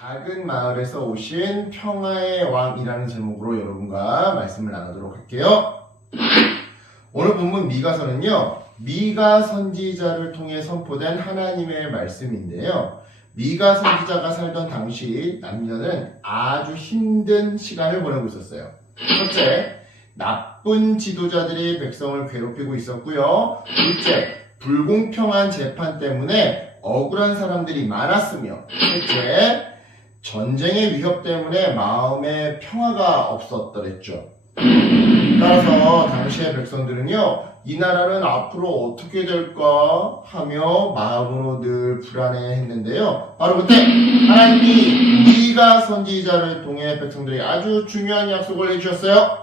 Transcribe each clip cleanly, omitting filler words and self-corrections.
작은 마을에서 오신 평화의 왕이라는 제목으로 여러분과 말씀을 나누도록 할게요. 오늘 본문 미가서는요, 미가 선지자를 통해 선포된 하나님의 말씀인데요. 미가 선지자가 살던 당시 남녀는 아주 힘든 시간을 보내고 있었어요. 첫째, 나쁜 지도자들이 백성을 괴롭히고 있었고요. 둘째, 불공평한 재판 때문에 억울한 사람들이 많았으며, 셋째, 전쟁의 위협 때문에 마음에 평화가 없었더랬죠. 따라서 당시의 백성들은요, 이 나라는 앞으로 어떻게 될까 하며 마음으로 늘 불안해했는데요. 바로 그때 하나님이 미가 선지자를 통해 백성들에게 아주 중요한 약속을 해주셨어요.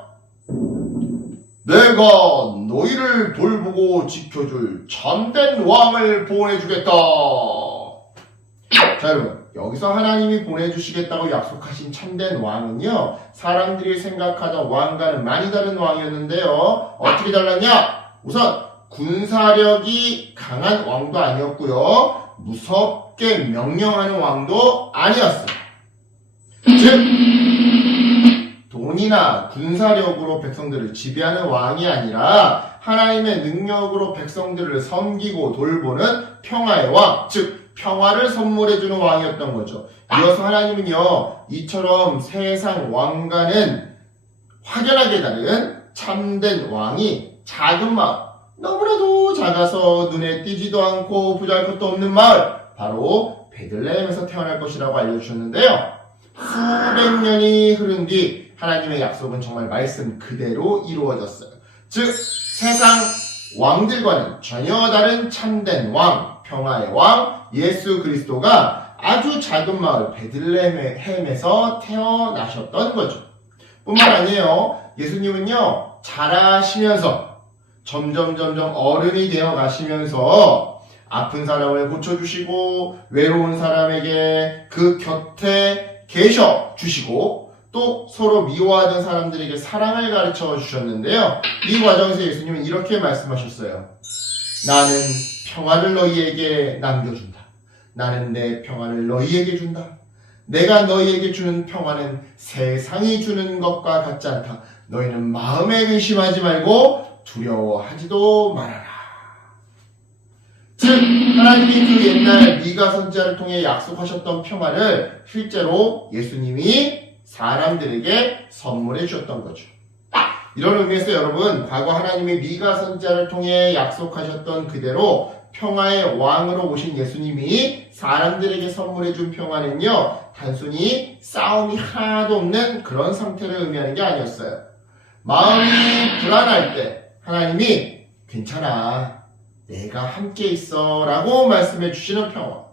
내가 너희를 돌보고 지켜줄 참된 왕을 보내주겠다. 자, 여러분, 여기서 하나님이 보내주시겠다고 약속하신 참된 왕은요, 사람들이 생각하던 왕과는 많이 다른 왕이었는데요. 어떻게 달랐냐? 우선 군사력이 강한 왕도 아니었고요, 무섭게 명령하는 왕도 아니었어요. 즉, 돈이나 군사력으로 백성들을 지배하는 왕이 아니라 하나님의 능력으로 백성들을 섬기고 돌보는 평화의 왕, 즉 평화를 선물해주는 왕이었던 거죠. 이어서 하나님은요, 이처럼 세상 왕과는 확연하게 다른 참된 왕이 작은 마을, 너무나도 작아서 눈에 띄지도 않고 보잘것도 없는 마을, 바로 베들레헴에서 태어날 것이라고 알려주셨는데요. 수백 년이 흐른 뒤 하나님의 약속은 정말 말씀 그대로 이루어졌어요. 즉, 세상 왕들과는 전혀 다른 참된 왕, 평화의 왕, 예수 그리스도가 아주 작은 마을 베들레헴에서 태어나셨던 거죠. 뿐만 아니에요. 예수님은요, 자라시면서 점점 어른이 되어 가시면서 아픈 사람을 고쳐주시고 외로운 사람에게 그 곁에 계셔 주시고 또 서로 미워하던 사람들에게 사랑을 가르쳐 주셨는데요. 이 과정에서 예수님은 이렇게 말씀하셨어요. 나는 평화를 너희에게 남겨준다. 나는 내 평화를 너희에게 준다. 내가 너희에게 주는 평화는 세상이 주는 것과 같지 않다. 너희는 마음에 근심하지 말고 두려워하지도 말아라. 즉, 하나님이 그 옛날 미가 선지자를 통해 약속하셨던 평화를 실제로 예수님이 사람들에게 선물해 주셨던 거죠. 이런 의미에서 여러분, 과거 하나님이 미가 선지자를 통해 약속하셨던 그대로 평화의 왕으로 오신 예수님이 사람들에게 선물해 준 평화는요, 단순히 싸움이 하나도 없는 그런 상태를 의미하는 게 아니었어요. 마음이 불안할 때 하나님이 괜찮아, 내가 함께 있어 라고 말씀해 주시는 평화.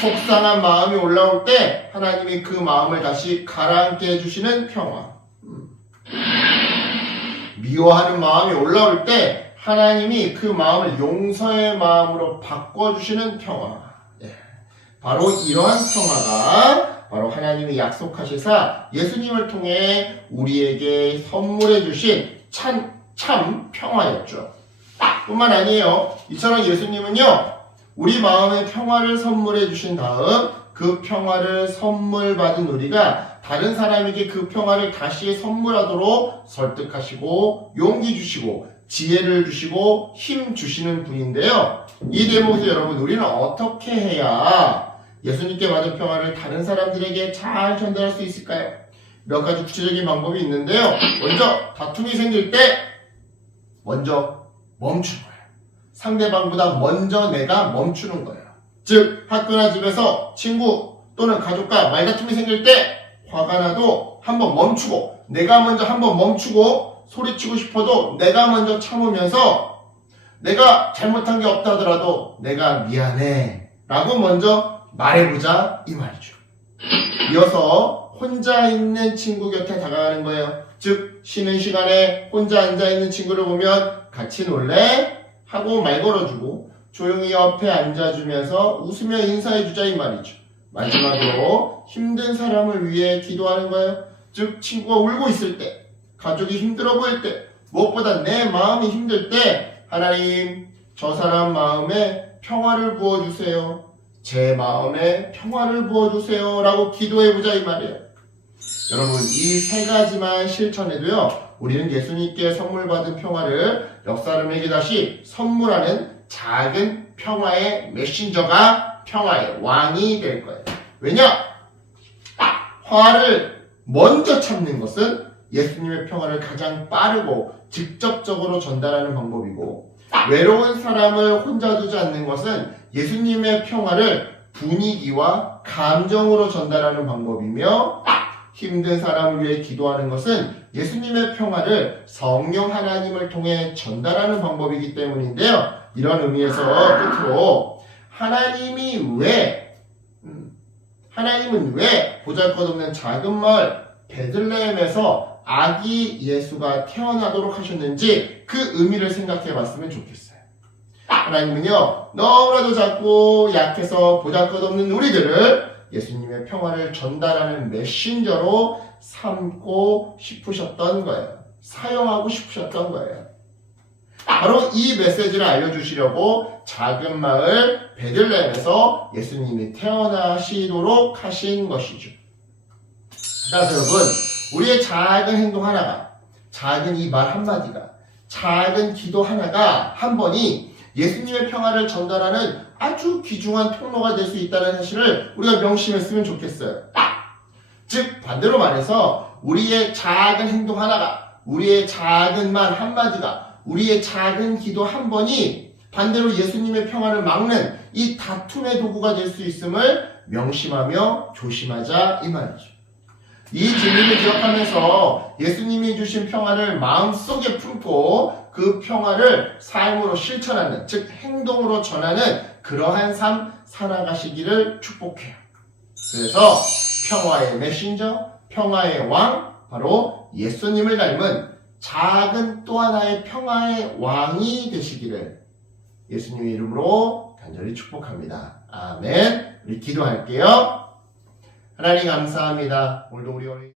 속상한 마음이 올라올 때 하나님이 그 마음을 다시 가라앉게 해주시는 평화. 미워하는 마음이 올라올 때 하나님이 그 마음을 용서의 마음으로 바꿔주시는 평화. 바로 이러한 평화가 바로 하나님이 약속하시사 예수님을 통해 우리에게 선물해 주신 참 평화였죠. 뿐만 아니에요. 이처럼 예수님은요, 우리 마음에 평화를 선물해 주신 다음 그 평화를 선물 받은 우리가 다른 사람에게 그 평화를 다시 선물하도록 설득하시고 용기 주시고 지혜를 주시고 힘 주시는 분인데요. 이 대목에서 여러분, 우리는 어떻게 해야 예수님께 받은 평화를 다른 사람들에게 잘 전달할 수 있을까요? 몇 가지 구체적인 방법이 있는데요. 먼저 다툼이 생길 때 먼저 멈추는 거예요. 상대방보다 먼저 내가 멈추는 거예요. 즉, 학교나 집에서 친구 또는 가족과 말다툼이 생길 때 화가 나도 한번 멈추고, 내가 먼저 한번 멈추고 소리치고 싶어도 내가 먼저 참으면서 내가 잘못한 게 없다 하더라도 내가 미안해 라고 먼저 말해보자, 이 말이죠. 이어서 혼자 있는 친구 곁에 다가가는 거예요. 즉, 쉬는 시간에 혼자 앉아있는 친구를 보면 같이 놀래? 하고 말 걸어주고 조용히 옆에 앉아주면서 웃으며 인사해주자, 이 말이죠. 마지막으로 힘든 사람을 위해 기도하는 거예요. 즉, 친구가 울고 있을 때, 가족이 힘들어 보일 때, 무엇보다 내 마음이 힘들 때 하나님, 저 사람 마음에 평화를 부어주세요. 제 마음에 평화를 부어주세요 라고 기도해보자 이 말이에요. 여러분 이 세 가지만 실천해도요 우리는 예수님께 선물 받은 평화를 역사를 다시 선물하는 작은 평화의 메신저가 평화의 왕이 될 거예요. 왜냐? 화를 먼저 참는 것은 예수님의 평화를 가장 빠르고 직접적으로 전달하는 방법이고, 외로운 사람을 혼자 두지 않는 것은 예수님의 평화를 분위기와 감정으로 전달하는 방법이며, 힘든 사람을 위해 기도하는 것은 예수님의 평화를 성령 하나님을 통해 전달하는 방법이기 때문인데요. 이런 의미에서 끝으로 하나님은 왜 보잘것없는 작은 마을 베들레헴에서 아기 예수가 태어나도록 하셨는지 그 의미를 생각해 봤으면 좋겠어요. 하나님은요 너무나도 작고 약해서 보잘것없는 우리들을 예수님의 평화를 전달하는 메신저로 삼고 싶으셨던 거예요. 사용하고 싶으셨던 거예요. 바로 이 메시지를 알려주시려고 작은 마을 베들레헴에서 예수님이 태어나시도록 하신 것이죠. 따라서 여러분, 우리의 작은 행동 하나가, 작은 이 말 한마디가, 작은 기도 하나가 한 번이 예수님의 평화를 전달하는 아주 귀중한 통로가 될 수 있다는 사실을 우리가 명심했으면 좋겠어요. 즉 반대로 말해서 우리의 작은 행동 하나가, 우리의 작은 말 한마디가, 우리의 작은 기도 한 번이 반대로 예수님의 평화를 막는 이 다툼의 도구가 될 수 있음을 명심하며 조심하자 이 말이죠. 이 진리를 기억하면서 예수님이 주신 평화를 마음속에 품고 그 평화를 삶으로 실천하는, 즉 행동으로 전하는 그러한 삶 살아가시기를 축복해요. 그래서 평화의 메신저, 평화의 왕, 바로 예수님을 닮은 작은 또 하나의 평화의 왕이 되시기를 예수님의 이름으로 간절히 축복합니다. 아멘. 우리 기도할게요. 하나님 감사합니다. 오늘도 우리